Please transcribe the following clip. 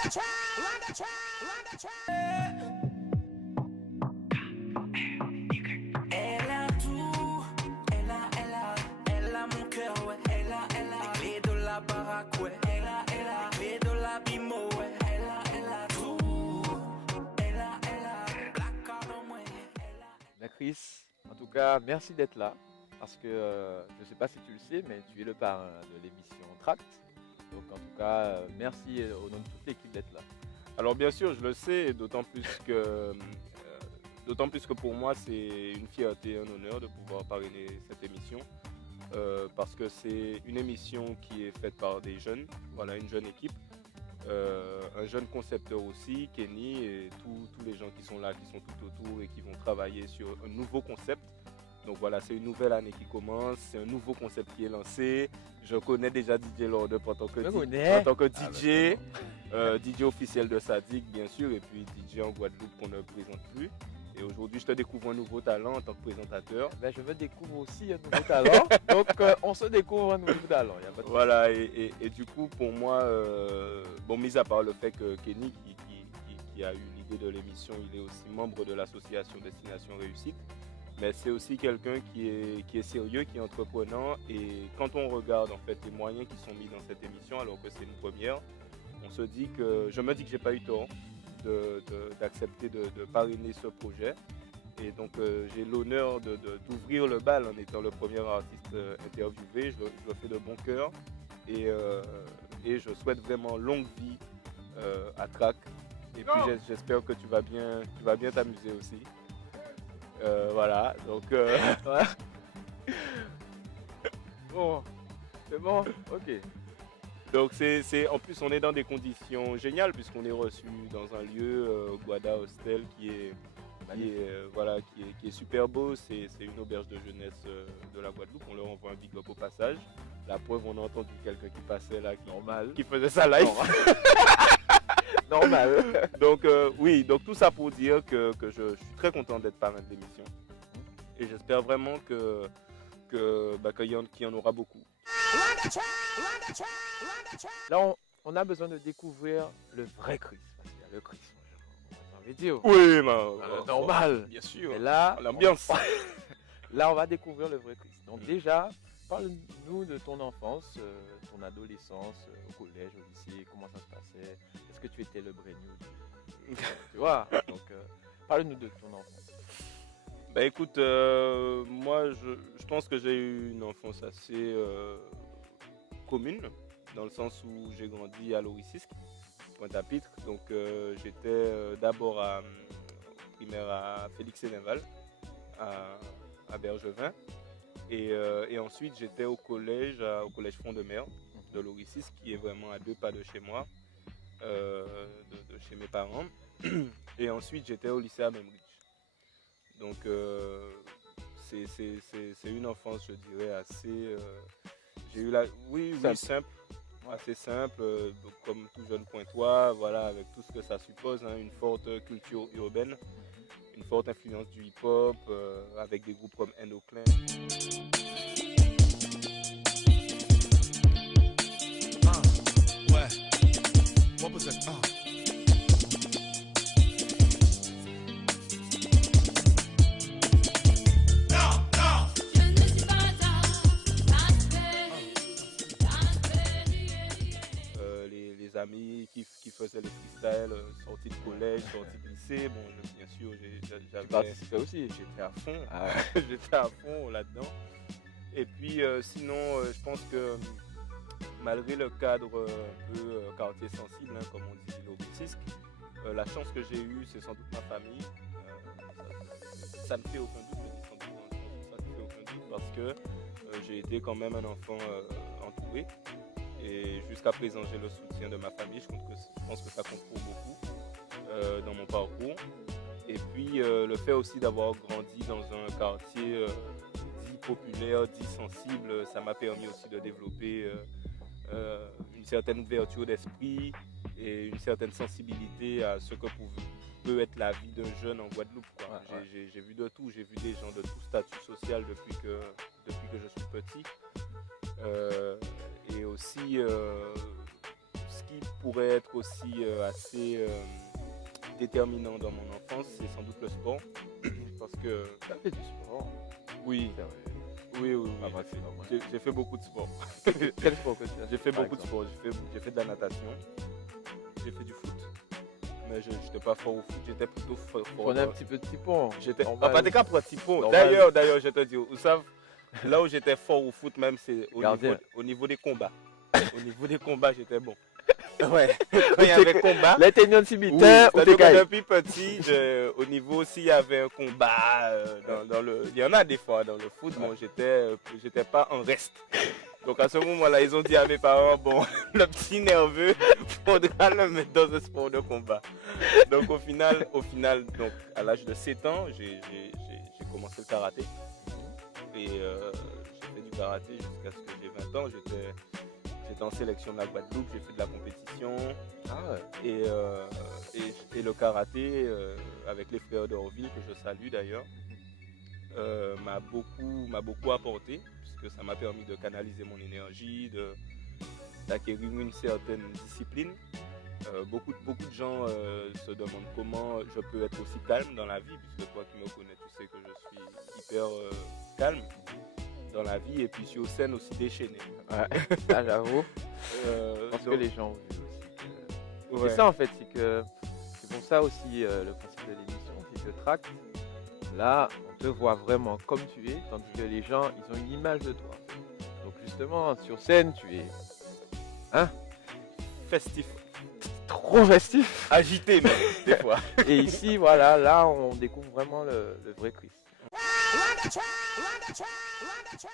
Elle a tout, elle a mon cœur, ouais. Elle a les clés de la baraque, ouais. Elle a les clés de la bimo, ouais. Elle a tout, elle a la carte en moi. La Chris, en tout cas, merci d'être là. Parce que je ne sais pas si tu le sais, mais tu es le parrain de l'émission Tract. Donc en tout cas, merci au nom de toute l'équipe d'être là. Alors bien sûr, je le sais, d'autant plus que pour moi, c'est une fierté et un honneur de pouvoir parrainer cette émission. Parce que c'est une émission qui est faite par des jeunes, voilà, une jeune équipe. Un jeune concepteur aussi, Kenny, et tous les gens qui sont là, qui sont tout autour et qui vont travailler sur un nouveau concept. Donc voilà, c'est une nouvelle année qui commence, c'est un nouveau concept qui est lancé. Je connais déjà DJ Lord en tant que DJ, DJ officiel de Sadik bien sûr, et puis DJ en Guadeloupe qu'on ne présente plus. Et aujourd'hui, je te découvre un nouveau talent en tant que présentateur. Ben, je veux découvrir aussi un nouveau talent. Donc on se découvre un nouveau talent. Y a pas de voilà, et du coup, pour moi, bon, mis à part le fait que Kenny, qui a eu l'idée de l'émission, il est aussi membre de l'association Destination Réussite. Mais c'est aussi quelqu'un qui est sérieux, qui est entreprenant. Et quand on regarde en fait les moyens qui sont mis dans cette émission, alors que c'est une première, je me dis que j'ai pas eu tort d'accepter de parrainer ce projet. Et donc j'ai l'honneur d'ouvrir le bal en étant le premier artiste interviewé. Je le fais de bon cœur. Et je souhaite vraiment longue vie à Tract. Et puis j'espère que tu vas bien t'amuser aussi. Voilà, donc voilà. Bon, c'est bon, ok. Donc en plus on est dans des conditions géniales puisqu'on est reçu dans un lieu, Guada Hostel, qui est super beau. C'est une auberge de jeunesse de la Guadeloupe. On leur envoie un big up au passage. La preuve, on a entendu quelqu'un qui passait là, qui faisait sa live. Normal. Donc oui, donc tout ça pour dire que je suis très content d'être parrain de l'émission. Et j'espère vraiment qu'il y en aura beaucoup. Là, on a besoin de découvrir le vrai Chris. Parce qu'il y a le Chris, j'ai envie de dire. Oui, normal. Bien sûr. Et là, l'ambiance. Là, on va découvrir le vrai Chris. Donc déjà, parle-nous de ton enfance, ton adolescence, au collège, au lycée, comment ça se passait. Est-ce que tu étais le brain tu vois. Donc, parle-nous de ton enfance. Bah écoute, moi je pense que j'ai eu une enfance assez commune, dans le sens où j'ai grandi à Loricisque, Pointe-à-Pitre. Donc j'étais d'abord primaire à Félix-Sénéval, à Bergevin. Et ensuite j'étais au collège Front de Mer de Loricisque, qui est vraiment à 2 pas de chez moi, de chez mes parents. Et ensuite j'étais au lycée à Memrich. Donc c'est une enfance, je dirais, assez... j'ai eu simple, assez simple, comme tout jeune pointois, voilà, avec tout ce que ça suppose, hein, une forte culture urbaine, une forte influence du hip-hop, avec des groupes comme Endoclin. Ouais, what was that? Les amis qui faisaient le freestyle, sortis de collège, sortis de lycée, bon, bien sûr, j'avais participé aussi. J'étais à fond, j'étais à fond là-dedans. Et puis sinon, je pense que malgré le cadre un peu quartier sensible, hein, comme on dit, Loricisque, la chance que j'ai eue, c'est sans doute ma famille. Ça ne fait aucun doute, je dis sans doute, ça ne fait aucun doute, parce que j'ai été quand même un enfant entouré. Et jusqu'à présent, j'ai le soutien de ma famille. Je pense que ça compte pour beaucoup dans mon parcours. Et puis, le fait aussi d'avoir grandi dans un quartier dit populaire, dit sensible, ça m'a permis aussi de développer une certaine ouverture d'esprit et une certaine sensibilité à ce que peut être la vie d'un jeune en Guadeloupe, quoi. J'ai vu de tout. J'ai vu des gens de tout statut social depuis que je suis petit. Et aussi, ce qui pourrait être aussi assez déterminant dans mon enfance, c'est sans doute le sport. Parce que, Ça fait du sport. oui, C'est vrai. oui. Ah, bah, c'est normal. J'ai fait beaucoup de sport. Quel sport que tu as J'ai fait par beaucoup de exemple? sport. J'ai fait de la natation. J'ai fait du foot. Mais je n'étais pas fort au foot, j'étais plutôt fort. Prenez un petit peu de tipon. J'étais Normal. pas des cas pour typo. Normal. D'ailleurs, je te dis, vous savez, là où j'étais fort au foot même, c'est Gardien. au niveau des combats. Au niveau des combats, j'étais bon. Ouais. Quand il y avait combat. Là, t'es une Oui, cimetière ou t'es c'est-à-dire que caillé. depuis petit, au niveau s'il y avait un combat, dans le, il y en a des fois dans le foot, bon, j'étais pas en reste. Donc à ce moment-là, ils ont dit à mes parents, bon, le petit nerveux, faudra le mettre dans un sport de combat. Donc au final, donc à l'âge de 7 ans, j'ai commencé le karaté. Et j'ai fait du karaté jusqu'à ce que j'ai 20 ans. J'étais en sélection de la Guadeloupe, j'ai fait de la compétition. Ah ouais. Et le karaté, avec les frères d'Orville, que je salue d'ailleurs, m'a beaucoup apporté, puisque ça m'a permis de canaliser mon énergie, d'acquérir une certaine discipline. Beaucoup de gens se demandent comment je peux être aussi calme dans la vie, puisque toi qui me connais, tu sais que je suis hyper calme dans la vie, et puis sur scène aussi déchaîné. Ouais. Là, j'avoue. Je pense que les gens ont vu aussi. ouais. C'est ça en fait, c'est pour ça aussi le principe de l'émission, c'est que Tract, là, on te voit vraiment comme tu es, tandis que les gens, ils ont une image de toi. Donc justement, sur scène, tu es Festif, trop festif. agité même, des fois. Et ici, voilà, là, on découvre vraiment le vrai Chris. Run the track, run the track, run the track.